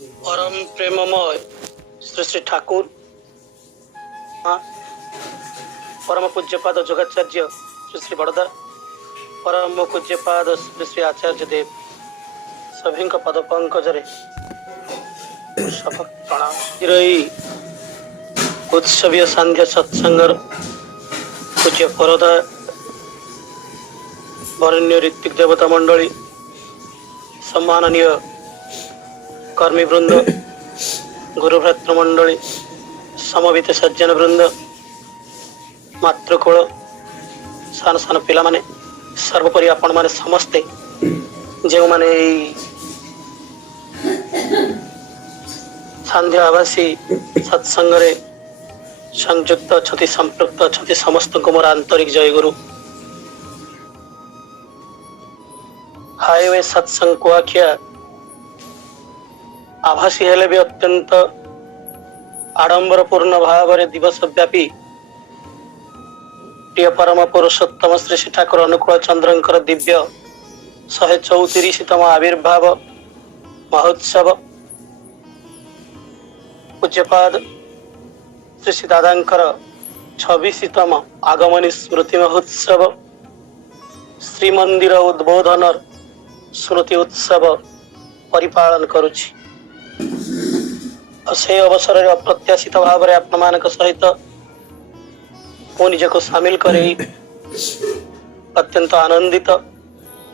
परम प्रेममय श्री श्री ठाकुर परम पूज्यपाद जोगाचार्य श्री श्री बड़ोदर परम पूज्यपाद श्री श्री आचार्य देव सभी पद पंकजरे प्रणाम। उत्सवीय संध्या सत्संगर पूज्य परोधा वरण्य ऋत्विक देवता मंडली सम्माननीय कर्मी वृंद गुरुभ्रातृ मंडली समवित सज्जन वृंद मातृकूल सान सान पिला माने सर्वोपरि आपण माने समस्ते जो माने संध्या आवासी सत्संगरे संयुक्त अच्छी संपृक्त अच्छी समस्त को मोर आंतरिक जय गुरु। हाईवे सत्संग को आख्या आभासी हेले भी अत्यंत आडंबर पूर्ण भाव दिवस व्यापी प्रिय परम पुरुषोत्तम श्री श्री ठाकुर अनुकूल चंद्रंकर दिव्य 134तम आविर्भाव महोत्सव पूज्यपाद श्री श्री दादांकर 26तम आगमनी स्मृति महोत्सव श्रीमंदिर उद्बोधन स्मृति उत्सव परिपालन करुछि। से अवसर में अप्रत्याशित भाव में आपण मान सहित मो निज को सामिल करे अत्यंत आनंदित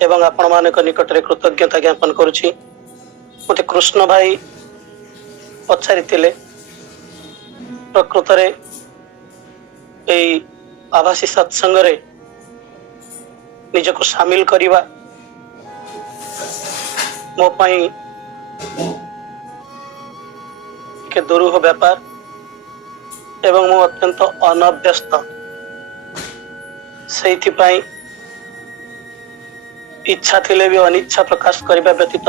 एवं आपण मान निकट में कृतज्ञता ज्ञापन करुछि। मते कृष्ण भाई पचारि प्रकृत आभासी सत्संग रे निज को सामिल करिवा मो पाई के दुरूह व्यापार एवं मो अत्यंत अनभ्यस्त से इच्छा थिले भी अनिच्छा प्रकाश करने व्यतीत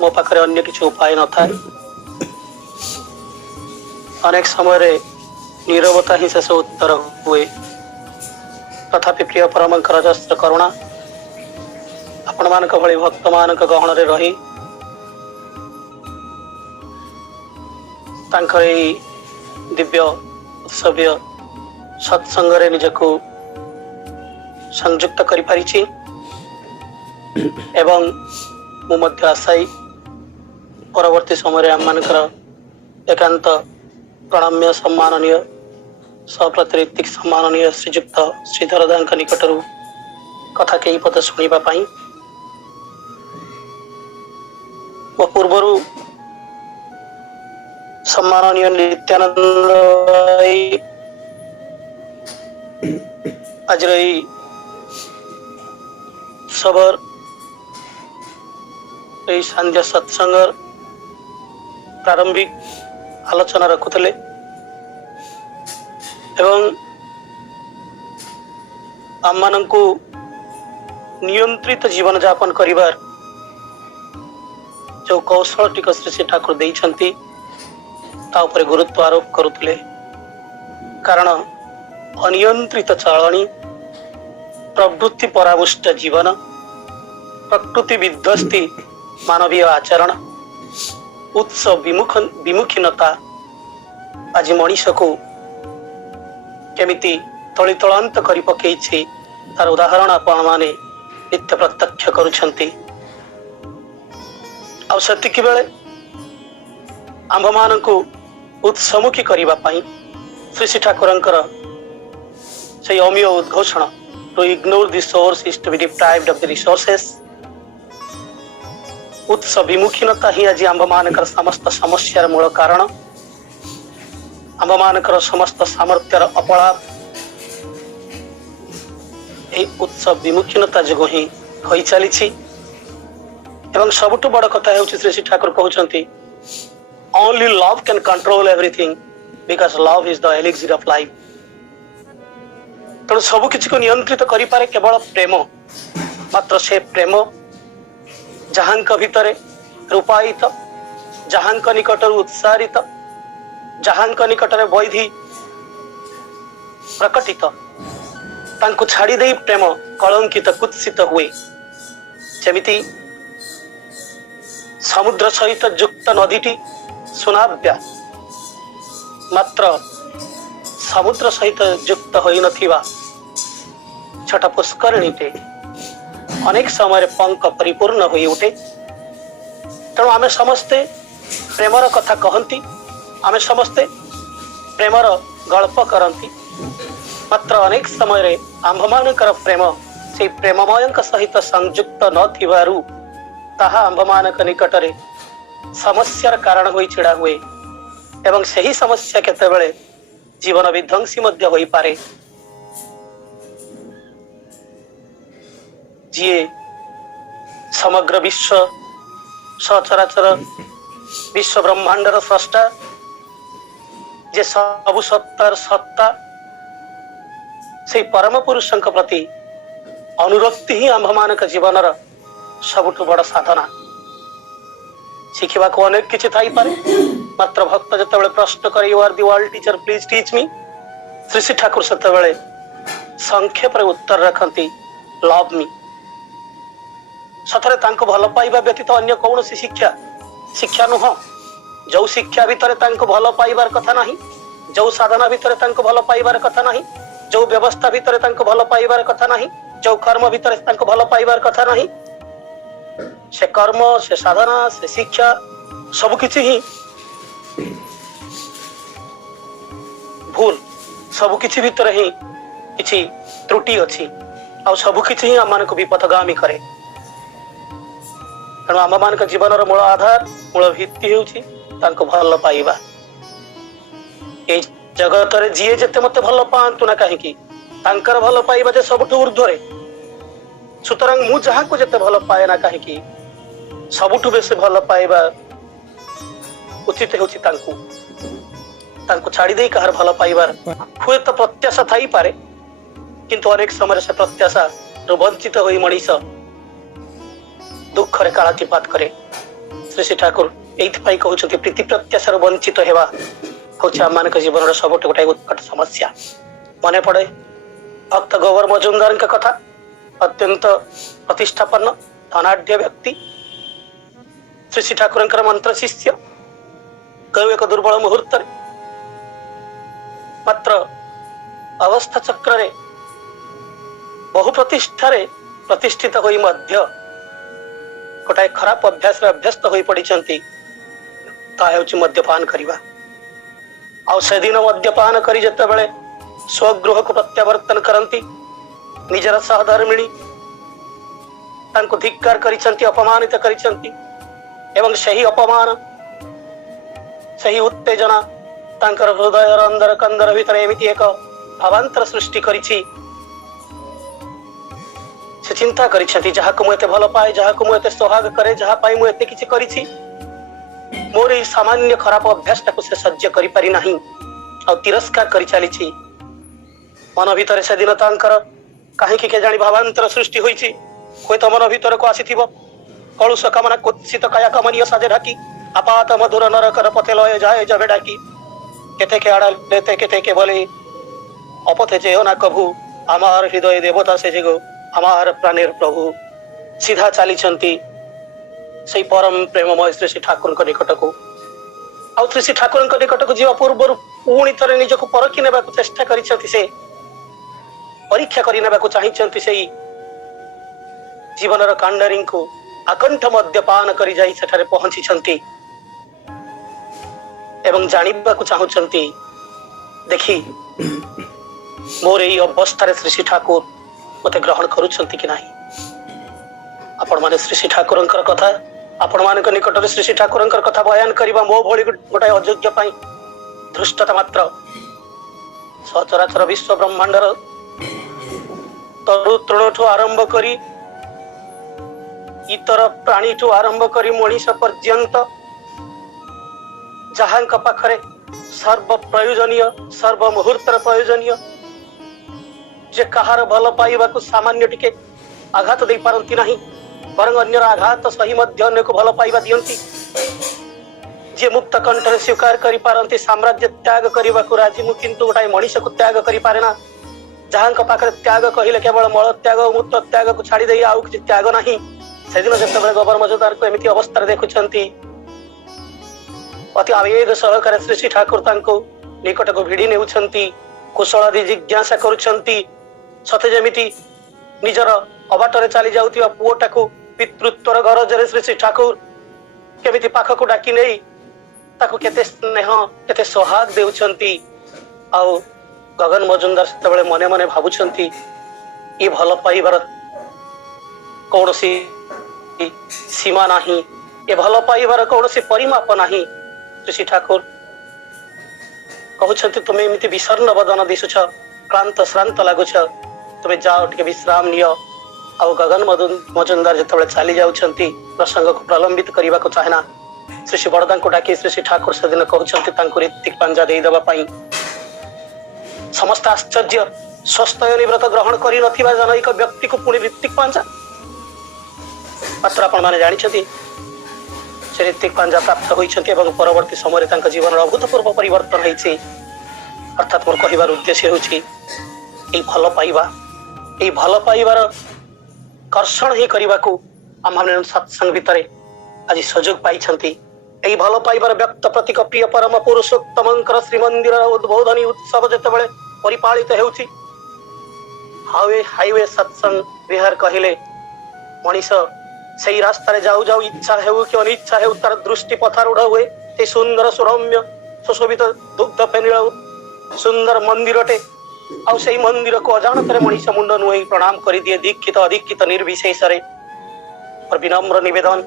मो पाखरे अन्य किसी उपाय न था। अनेक समय नीरवता ही शेष उत्तर हुए तथापि प्रिय परमंकर जस्त्र करुणा आपण मानक भली भक्त मानक गहन रे रही तांकर दिव्य उत्सवीय सत्संग रे निजको संयुक्त करि पारिछि एवं मु मध्य आशाई परवर्ती समय आम मानकर एकांत प्रणम्य सम्माननीय सप्रतिरिक्तिक सम्माननीय श्रीजुक्त श्रीधर दांक निकटरू कथा कई पद शुणा पूर्वर सम्माननीय नित्यानंद आज सबर संध्या सत्संग प्रारंभिक आलोचना रखुले एवं आम मान को नियंत्रित जीवन यापन करिवार जो कौशल टिक श्री श्री ठाकुर देइछंती ता उपरे गुरुत्व आरोप करुले कारण अनियंत्रित चलणी प्रवृत्ति परामुष्ट जीवन प्रकृति विध्वस्ती मानवीय आचरण उत्सव विमुखीनता आज मनीष को केमिति तलितलांत करि पकेइछि तार उदाहरण आपण माने नित्य प्रत्यक्ष करुछंती। आ सेतिक बेले आंभ मान को उत्समुखी करबा पई श्री श्री ठाकुरंकर से अमीय उद्घोषण to ignore the source is to be deprived of the resources उत्सव विमुखीनता ही आज आंभ मानकर समस्त समस्यार मूल कारण आंभ मानकर समस्त सामर्थ्यर अपलाप उत्सव विमुखीनता जो ही होई चली एवं सबुठ बड़ कथा है श्री श्री ठाकुर कहते only love can control everything because love is the elixir of life. तेणु सब किसी को नियंत्रित करि पारे केवल प्रेम मात्र से प्रेम जहां भितर रूपायित जहां निकट उत्साहित जहां निकट वैधि प्रकटित तांको छाड़ी दे प्रेम कलंकित कुत्सित हुए जमिति समुद्र सहित युक्त नदीटी सुनाव्या मात्र समुद्र सहित युक्त होई नथिबा छोटा पुष्करणीटे अनेक समय पंख परिपूर्ण होई उठे। तेणु आमे समस्ते प्रेमर कथा कहती, आमे समस्ते प्रेमर गल्प करती, मात्र अनेक समय आंभमानकर प्रेम से प्रेममय सहित संयुक्त न थिबारु ताहा आंभमानक निकटरे समस्यार कारण होई छिड़ा हुए एवं सही समस्या केतेबेले जीवन विध्वंसी मध्य होई पारे। जिए समग्र विश्व सचराचर विश्व ब्रह्मांडर स्रष्टा, जे सबु सत्तार सत्ता, से परम पुरुषों प्रति अनुरक्ति ही आंभमानक जीवनर सबुठु बड़ साधना। शिखिबा को अनेक किछि थाई पारे, मात्र भक्त जतबेले प्रश्न करे you are the world teacher please teach me, Shri Shri Thakur सेतबेले संक्षेप रे उत्तर रखंती लव मी। सथरे तांको भल पाइबा व्यतीत अन्य कौनसी शिक्षा नुह। जो शिक्षा भितर तांको भल पाइबार कथा नहीं, जो साधना भितर तांको भल पाइबार कथा नहीं, जो व्यवस्था भितर तांको भल पाइबार कथा नहीं, जो कर्म भितर तांको भल पाइबार कथा नहीं, से कर्म से साधना से शिक्षा सब किछि ही भूल, सब किछि भितर ही किछि त्रुटि अछि आ सब किछि ही आम को विपथगामी करे। तेणु आम मान जीवन मूल आधार मूल भित्ति होउछि तांको भल पाइबा। ए जगत रे जिए जते मते भल पांतु ना काहेकि तांकर भल पाइबा जे सबठु ऊर्ध्वरे। सुतरां मु जहा को जते भल पाए ना काहेकि सबठु बेसी भल पाइबा उचित होउछि तांको छाड़ी दे कहर भल पाइबार हुए तो प्रत्याशा थाई पारे, किंतु अनेक समय से प्रत्याशा रो वंचित होई मनीष दुख रे कालातिपात करे। श्री श्री ठाकुर एइथपाई कहउछथि प्रीति प्रत्याशा रो वंचित हेबा होछि आम मानक जीवन रो सबठु गोटे उत्कट समस्या। मने पड़े भक्त गोवर मजुमदार का कथा, अत्यंत प्रतिष्ठापन्न धनाढ्य व्यक्ति, श्री श्री ठाकुर मंत्र शिष्य, कयु एक दुर्बल मुहूर्त मात्र अवस्था चक्र रे बहु प्रतिष्ठित होई मध्य गोटाए खराब अभ्यास रे अभ्यस्त होई पड़िचंती, ताहा होछि मद्यपान करिबा। आ से दिन मद्यपान करी जतेबेले स्वगृह को प्रत्यावर्तन करंती, निजर सहधर्मिणी तांको धिक्कार करिसंती, अपमानित करिसंती एवं सही अपमान सही उत्तेजना तांकर हृदय अंदर कंदर भीतर एमिति एक भावांतर सृष्टि करिछि। से चिंता करिसंती जहा को मु एते भल पाए, जहा को मु एते सोहाग करे, जहा पाई मु एते किछि करिछि, मोर ई सामान्य खराब अभ्यास टाको से सह्य करि पारि नाही आ तिरस्कार करि चलिछि। मन भीतर से दिन तांकर काहे के जानि भावांतर सृष्टि होइछि। होय तो मन भीतर को आसीथिबो कलुष कामना कुत्सित काया कमनीय साजे ढाकी, आपात मधुर नरकर पथे लय जाय जबे डाकी, केते के आड़ा लेते केते के बोले अपथे जेओ ना कभु, आमार हृदय देवता से जेगो आमार प्राणेर प्रभु। सीधा चलीचंती से परम प्रेममय श्री श्री ठाकुर निकट को आ श्री श्री ठाकुर निकट को जीवा पूर्व पुणी थरे निजको परखि नेबा को चेष्टा करिसंती, से परीक्षा करि नेबा को चाहिचंती। सेई जीवनर कांडरिंग को आकंठ मद्यपान करि जाई सेठारे पहुंचीचंती एवं जानिबा को चाहुचंती, देखी मोर एई अवस्था श्री श्री ठाकुर मते ग्रहण करूचंती कि नाही। आपण माने श्री श्री ठाकुर कथा, आपण मान निकट श्री श्री ठाकुर कथा बयान करबा मो भली गोटे अयोग्य पाई धृष्टता मात्र। सचराचर विश्व ब्रह्मांडर तरु तृणठू आरंभ करी इतर प्राणी ठू आरंभ करी मनीष पर्यंत जहां पाखरे सर्व प्रयोजनीय सर्व मुहूर्त प्रयोजनीय जे कहार भल पाइबा को सामान्य टिके आघात दे पारंती नहीं, बरं अन्य आघात सही मध्य अन्य को भल पाइबा दियंती। जे मुक्त कंठरे स्वीकार करि पारंती साम्राज्य त्याग करिबा को राजी, मु किंतु गोटाए मनीष को त्याग करि पारे ना। जहां पाखरे त्याग कहिले केवल मल त्याग मूत्र त्याग को छाड़ी दे आउ किछि त्याग नाही, से दिन जिते गबर मजुदार को एमती अवस्था देखुंती अति आवेग सहकार श्री श्री ठाकुर निकट को भिड़ी नेउछंती कुशल जिज्ञासा करुछंती सते जेमिति निजर अबाटरे चली जाउतिबा पुओटाकू पितृत्वर गरजरे श्री श्री ठाकुर केमिति पाखकू डाकी नै ताकू केते स्नेह केते सोहाग देउछंती आउ गगन मजुमदार सेतेबेले मने मने भाबुछंती ये भल पाइबार कौनसी सीमा नाही ये भल पाइबार कौनसी परिमाप नाही श्री ठाकुर कहते तुम्हें एमती विषर्ण बदन दिशुछ क्लांत श्रांत लगुच तुम्हें जाओ टे विश्राम नियो आउ गगन मजुमदार जो चली जाऊँगी प्रसंग को प्रलंबित करने को चाहेना श्री श्री बड़दा को डाकी श्री श्री ठाकुर से दिन कहते ऋतिक पांजा देदेवाई समस्त आश्चर्य स्वस्थ निव्रत ग्रहण कर जनईक व्यक्ति को पुणी ऋतिक पांजा मात्र आपण मैंने जानते से ऋतिक पांजा प्राप्त होती परवर्ती समय जीवन अभूतपूर्व परिवर्तन होती अर्थात मोर कहबार उद्देश्य होची भल पाइबार कर्षण ही करने को आम सत्संग भितर आज सुजोग पाई भल पाइबार व्यक्त प्रतीक प्रिय परम पुरुषोत्तम श्रीमंदिर उद्बोधनी उत्सव जिते परिपालित होती हाईवे सत्संग विहार कहले मनीष से रास्तार जाऊ जाऊ इच्छा हो कि अनिच्छा हो तार दृष्टि पथारूढ़ हुए से सुंदर सुरम्य सुशोभित दुग्ध पेनिल सुंदर मंदिरटे आउ से मंदिर को अजाणत मनीष मुंड नुई प्रणाम कर दिए दीक्षित अधिक्षित निर्विशेष और विनम्र निवेदन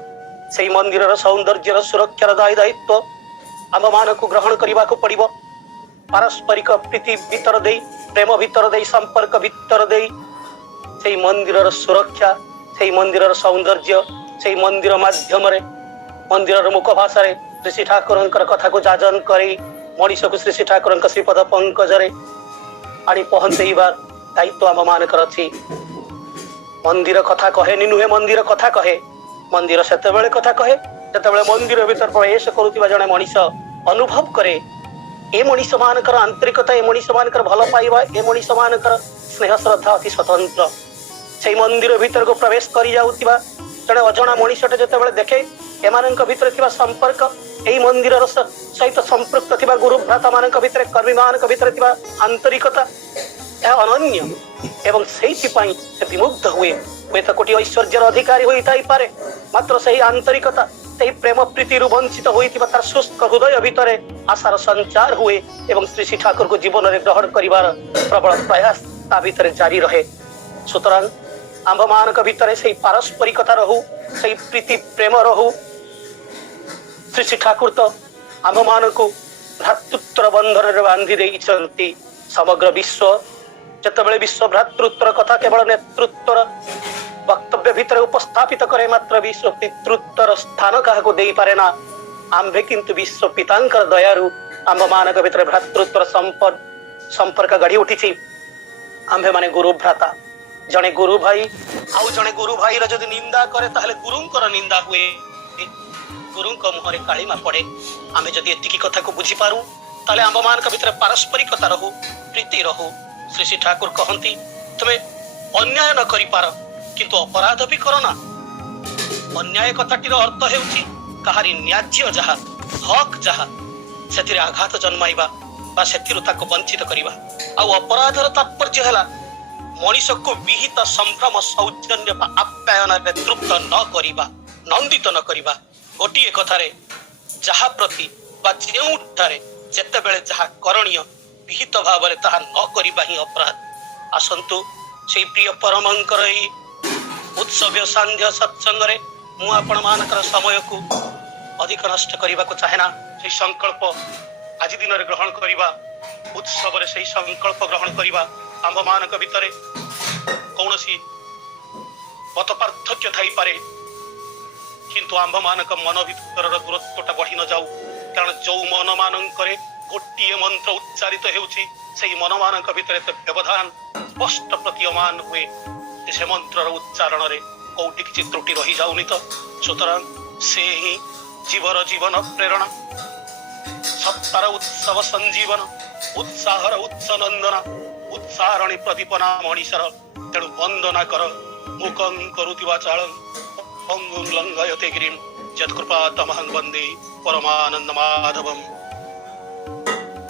से मंदिर सौंदर्य सुरक्षार दायी दायित्व आम मान को ग्रहण करने को पड़ो पारस्परिक प्रीति भीतर दे प्रेम भीतर दे संपर्क भीतर दे से मंदिर सुरक्षा से मंदिर सौंदर्य से मंदिर माध्यम मंदिर मुख भाषा श्री श्री ठाकुर कथा को जाजन कर मनीष को श्री श्री ठाकुर श्रीपद पंकजरे आनी पहुंचेबार दायित्व आम मान अच्छी मंदिर कथा कहे नुहे मंदिर कथा कहे मंदिर से कथा कहे जो मंदिर भीतर प्रवेश करुवा जड़े मनीष अनुभव करे ए मनीष मानकर आंतरिकता ए मनीष मानकर भल पाइबा ए मनीष मानकर स्नेह श्रद्धा अति स्वतंत्र से मंदिर भीतर को प्रवेश कर जाउतिबा जड़े अजणा मनीषटे जो देखे एमान भीतर संपर्क यही मंदिर सहित संपृक्त थिबा गुरु भ्राता मान भीतर कर्मी मान भीतर आंतरिकता यह अनन्य एवं से विमुग्ध हुए वे तो कोटी ऐश्वर्यर अधिकारी होई पारे मात्र से आंतरिकता से प्रेम प्रीति वंचित होइतिबा तार शुष्क हृदय भीतर आशार संचार हुए एवं श्री श्री ठाकुर को जीवन में ग्रहण करिवार प्रबल प्रयास ता भीतर जारी रहे सुतरां आंभ मान भीतर से पारस्परिकता रहू से प्रीति प्रेम रहू श्री श्री ठाकुर तो आंभ मान को भ्रातृत्व बंधन में बांधि देइछंती समग्र विश्व जितेबाला विश्व भ्रातृत्व कथा केवल नेतृत्व वक्तव्य भीतर उपस्थापित करे मात्र विश्व पितृत्वर स्थान क्या दे पारे ना आंबे किंतु विश्व पितांकर दयारु आंब मान भीतर भ्रातृत्व संपर्क गढ़ी उठी आंबे माने गुरु भ्राता जने गुरु भाई आउ जने गुरु भाई जदि निंदा करे ताहले गुरुंकर निंदा हुए गुरुंक मुहरे कालीमा पड़े आमे जदि एतिकी कथा को बुझी पारू ताले आंब मान भीतर पारस्परिकता रहू प्रीति रहू श्री श्री ठाकुर कहती तुम्हें अन्याय न करि पार किंतु अपराध भी करो ना अन्याय कथाटीर अर्थ हेउची कहारी न्याज्य जहा हक जहा सेतिरे आघात जन्माइबा बा सेतिरु ताको वंचित करिबा आ अपराधर तात्पर्य हैला मनीष को विहित संभ्रम सौजन्य आप्यायन तृप्त न करिबा नंदित न करिबा गोटिए कथारे जहा प्रति बा जेउठारे जेते बेले जहा करणीय विहित भाव में ताहा न करिबा ही अपराध आसंतु से प्रिय परमंकर उत्सव सांध्य सत्संग रे मु आपण मानकर समय को अधिक नष्ट करने को चाहेना से संकल्प आज दिन रे ग्रहण करवा उत्सव रे से संकल्प ग्रहण करवा आंभ मान भितर कौन सी मत पार्थक्य थी पारे किंतु आंभ मान मन भीतर दूरत्वटा बढ़ी न जाऊ कारण जो मन मानक गोटे मंत्र उच्चारित होउछि से मन मान भीतर व्यवधान स्पष्ट प्रतीयमान हुए से मंत्र उच्चारण रे कोटि किछि त्रुटि रही जाउनी तो सुतरां से ही जीवर जीवन प्रेरणा सत्तार उत्सव संजीवन उत्साहर उत्सनंदना उत्साहरणी प्रदीपना मनीषर तेणु वंदना कर मुकं करुतिबा चाळ অঙ্গুং লঙ্ঘয়তে গিরিম যৎকৃপাতমহং বন্দে পরমানন্দমাধবম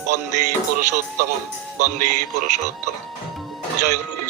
বন্দে পুরুষোত্তমম বন্দে পুরুষোত্তম। জয় গুরু।